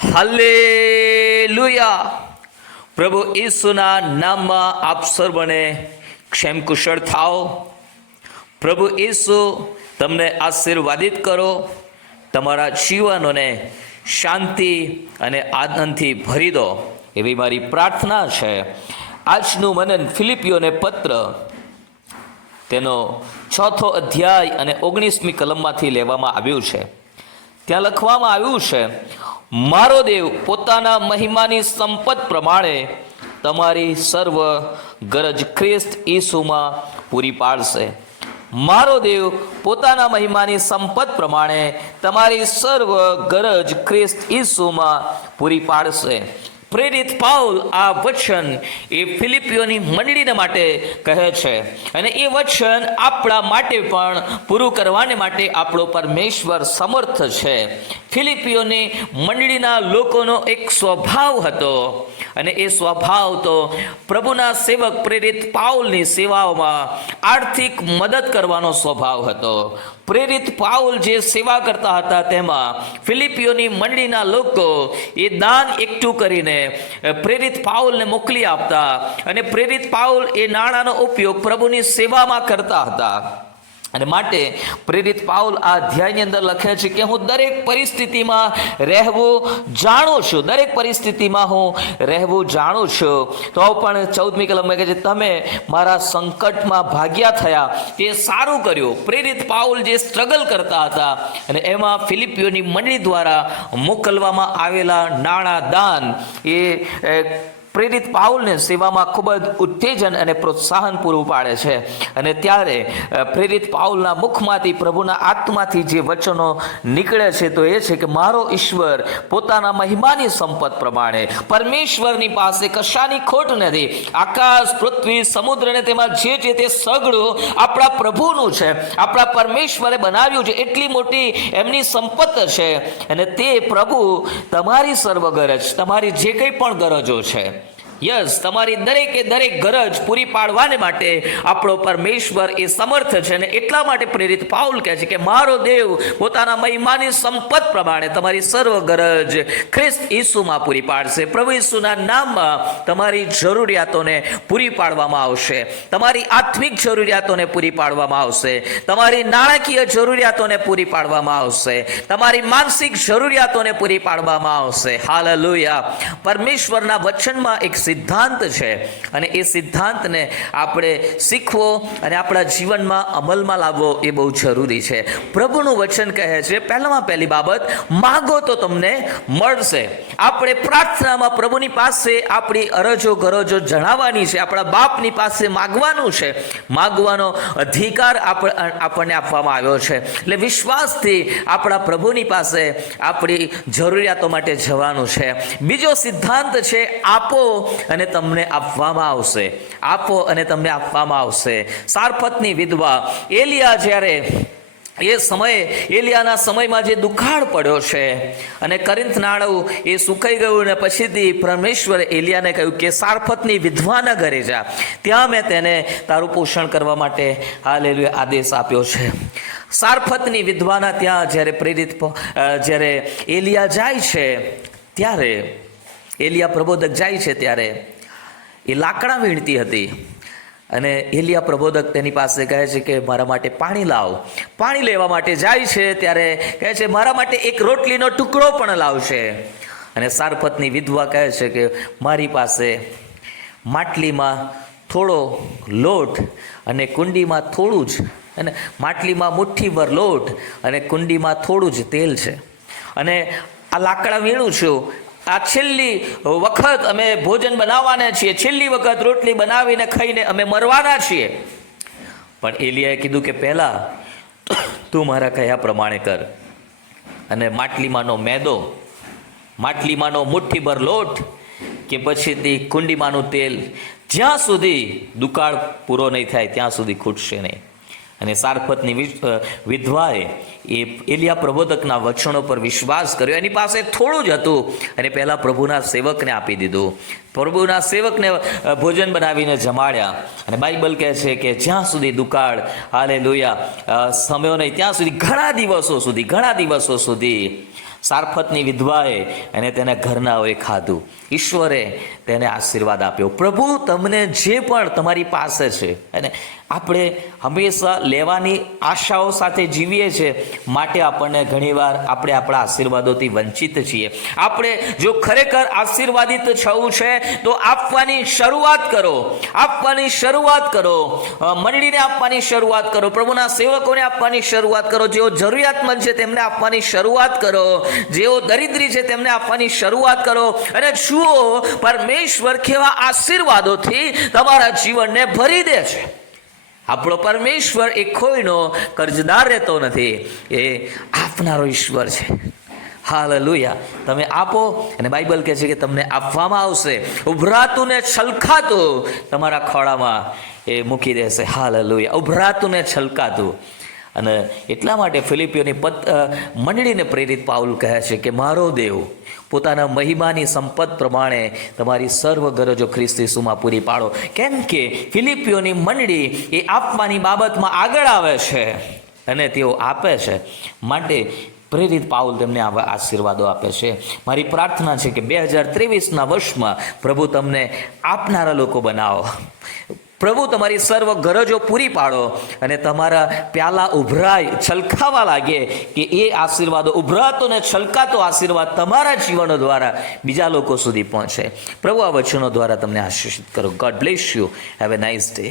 Hallelujah. પ્રભુ ઈસુના નામમાં આપ સર્વને ક્ષેમ કુશળ થાઓ. પ્રભુ ઈસુ તમને આશીર્વાદિત કરો, તમારા જીવનોને શાંતિ અને આનંદથી ભરી દો, એવી મારી પ્રાર્થના છે. આજનું મનન ફિલિપીઓને પત્ર તેનો 6થો અધ્યાય અને 19મી કલમમાંથી લેવામાં આવ્યું છે. ત્યાં લખવામાં આવ્યું છે, મારો દેવ પોતાના મહિમાની સંપત પ્રમાણે તમારી સર્વ ગરજ ખ્રિસ્ત ઈસુમાં પૂરી પાડશે. મારો દેવ પોતાના મહિમાની સંપત પ્રમાણે તમારી સર્વ ગરજ ખ્રિસ્ત ઈસુમાં પૂરી પાડશે. પ્રેરિત પાઉલ આ વચન એ ફિલિપીઓની મંડળીને માટે કહે છે, અને એ વચન આપણા માટે પણ પૂરું કરવાને માટે આપણો પરમેશ્વર સમર્થ છે. ફિલિપીઓની મંડળીના લોકોનો એક સ્વભાવ હતો, અને એ સ્વભાવ તો પ્રભુના સેવક પ્રેરિત પાઉલની સેવાઓમાં આર્થિક મદદ કરવાનો સ્વભાવ હતો. પ્રેરિત પાઉલ જે સેવા કરતા હતા તેમાં ફિલિપીઓની મંડળીના લોકો એ દાન એકઠું કરીને પ્રેરિત પાઉલને મોકલી આપતા, અને પ્રેરિત પાઉલ એ નાણાંનો ઉપયોગ પ્રભુની સેવામાં કરતા હતા. અને માટે પ્રેરિત પાઉલ આ અધ્યાયની અંદર લખે છે કે હું દરેક પરિસ્થિતિમાં રહેવું જાણું છું, દરેક પરિસ્થિતિમાં હું રહેવું જાણું છું. તો પણ 14મી કલમમાં કહે છે, તમે મારા સંકટમાં ભાગ્યા થયા તે સારું કર્યું. પ્રેરિત પાઉલ જે સ્ટ્રગલ કરતા હતા, અને એમાં ફિલિપીઓની મંડળી દ્વારા મોકલવામાં આવેલા નાણાં દાન એ પ્રેરિત પાઉલને સેવામાં ખૂબ જ ઉત્તેજન અને પ્રોત્સાહન પૂરું પાડે છે. અને ત્યારે પ્રેરિત પાઉલના મુખમાંથી, પ્રભુના આત્માથી જે વચનો નીકળે છે તો એ છે કે મારો ઈશ્વર પોતાના મહિમાની સંપત પ્રમાણે, પરમેશ્વરની પાસે કશાની ખોટ નથી. આકાશ, પૃથ્વી, સમુદ્રને તેમાં જે છે તે સગળું આપણા પ્રભુનું છે, આપણા પરમેશ્વરે બનાવ્યું છે. એટલી મોટી એમની સંપત છે, અને તે પ્રભુ તમારી સર્વ ગરજ, તમારી જે કંઈ પણ ગરજો છે, યસ, તમારી દરેકે દરેક ગરજ પૂરી પાડવાને માટે આપણો પરમેશ્વર એ સમર્થ છે. અને એટલા માટે પ્રેરિત પાઉલ કહે છે કે મારો દેવ પોતાના મહિમાની સંપત પ્રમાણે તમારી સર્વ ગરજ ખ્રિસ્ત ઈસુમાં પૂરી પાડશે. પ્રભુ ઈસુના નામમાં તમારી જરૂરિયાતોને પૂરી પાડવામાં આવશે, તમારી આત્મિક જરૂરિયાતોને પૂરી પાડવામાં આવશે, તમારી નાણાકીય જરૂરિયાતોને પૂરી પાડવામાં આવશે, તમારી માનસિક જરૂરિયાતોને પૂરી પાડવામાં આવશે. હાલેલુયા. પરમેશ્વરના વચનમાં એક સિદ્ધાંત છે, અને એ સિદ્ધાંતને આપણે શીખવો અને આપણા જીવનમાં અમલમાં લાવવો એ બહુ જરૂરી છે. પ્રભુનું વચન કહે છે, પહેલામાં પહેલી બાબત, માગો તો તમને મળશે. આપણે પ્રાર્થનામાં પ્રભુની પાસે આપણી અરજો ગરજો જણાવવાની છે, આપણા બાપની પાસે માગવાનું છે. માગવાનો અધિકાર આપણને આપવામાં આવ્યો છે. એટલે વિશ્વાસથી આપણા પ્રભુની પાસે આપણી જરૂરિયાતો માટે જવાનું છે. બીજો સિદ્ધાંત છે, આપો અને તમને આપવામાં આવશે. આપો અને તમને આપવામાં આવશે. સારફતની વિધવા એલિયા જ્યારે એ સમયે, એલિયાના સમયમાં જે દુકાળ પડ્યો છે, અને કરિન્થ નાળું એ સુકાઈ ગયું, ને પછીથી પરમેશ્વરે એલિયાને કહ્યું કે સારફતની વિધવાના ઘરે જા, ત્યાં મેં તેને તારું પોષણ કરવા માટે હાલેલુયા આદેશ આપ્યો છે. સારફતની વિધવાના ત્યાં જ્યારે એલિયા જાય છે, ત્યારે એલિયા પ્રબોધક જાય છે, ત્યારે એ લાકડા વીણતી હતી, અને એલિયા પ્રબોધક તેની પાસે કહે છે કે મારા માટે પાણી લાવ. પાણી લેવા માટે જાય છે, ત્યારે કહે છે મારા માટે એક રોટલીનો ટુકડો પણ લાવશે. અને સારફતની વિધવા કહે છે કે મારી પાસે માટલીમાં થોડો લોટ અને કુંડીમાં થોડું જ, અને માટલીમાં મુઠ્ઠીભર લોટ અને કુંડીમાં થોડું જ તેલ છે, અને આ લાકડા વીણું છું. આ છેલ્લી વખત અમે ભોજન બનાવવાના છીએ, છેલ્લી વખત રોટલી બનાવીને ખાઈને અમે મરવાના છીએ. પણ એલિયાએ કીધું કે પહેલાં તું મારા કયા પ્રમાણે કર, અને માટલીમાંનો મેદો, માટલીમાંનો મુઠ્ઠીભર લોટ કે પછીથી કુંડીમાંનું તેલ, જ્યાં સુધી દુકાળ પૂરો નહીં થાય ત્યાં સુધી ખૂટશે નહીં. અને સારફતની વિધવાએ એ એલિયા પ્રબોધકના વચનો પર વિશ્વાસ કર્યો. એની પાસે થોડું જ હતું, અને પહેલાં પ્રભુના સેવકને આપી દીધું. પ્રભુના સેવકને ભોજન બનાવીને જમાડ્યા. અને બાઇબલ કહે છે કે જ્યાં સુધી દુકાળ હાલેલુયા સમયો નહીં ત્યાં સુધી ઘણા દિવસો સુધી સારફતની વિધવાએ અને તેના ઘરનાઓએ ખાધું. ઈશ્વરે તેને આશીર્વાદ આપ્યો. પ્રભુ તમને જે પણ તમારી પાસે છે, અને આપણે હંમેશા લેવાની આશાઓ સાથે જીવીએ છીએ, માટે આપણને ઘણીવાર આપણે આપણા આશીર્વાદોથી વંચિત છીએ. આપણે જો ખરેખર આશીર્વાદિત થવું છે તો આપવાની શરૂઆત કરો, આપવાની શરૂઆત કરો, મંડળીને આપવાની શરૂઆત કરો, પ્રભુના સેવકોને આપવાની શરૂઆત કરો, જેઓ જરૂરિયાતમંદ છે તેમને આપવાની શરૂઆત કરો, જેઓ દરિદ્રી છે તેમને આપવાની શરૂઆત કરો, અને જુઓ પરમેશ્વર કેવા આશીર્વાદોથી તમારા જીવનને ભરી દે છે. આપણો પરમેશ્વર એ કોઈનો કર્જદાર રહેતો નથી, એ આપનારો ઈશ્વર છે. હાલેલુયા. તમે આપો અને બાઇબલ કહે છે કે તમને આપવામાં આવશે. ઉભરાતું ને છલકાતું તમારા ખોળામાં એ મૂકી દેશે. હાલેલુયા. ઉભરાતું ને છલકાતું. અને એટલા માટે ફિલિપીઓની મંડળીને પ્રેરિત પાઉલ કહે છે કે મારો દેવ પોતાના મહિમાની સંપત પ્રમાણે તમારી સર્વ ગરજો ખ્રિસ્ત ઈસુમાં પૂરી પાડો. કેમ કે ફિલિપીઓની મંડળી એ આપવાની બાબતમાં આગળ આવે છે અને તેઓ આપે છે, માટે પ્રેરિત પાઉલ તેમને આવા આશીર્વાદો આપે છે. મારી પ્રાર્થના છે કે 2023ના વર્ષમાં પ્રભુ તમને આપનારા લોકો બનાવો. પ્રભુ તમારી સર્વ ગરજો પૂરી પાડો અને તમારા પ્યાલા ઉભરાય, છલકાવા લાગે, કે એ આશીર્વાદો, ઉભરાતો ને છલકાતો આશીર્વાદ તમારા જીવનો દ્વારા બીજા લોકો સુધી પહોંચે. પ્રભુ આ વચનો દ્વારા તમને આશીષિત કરો. God bless you. Have a nice day.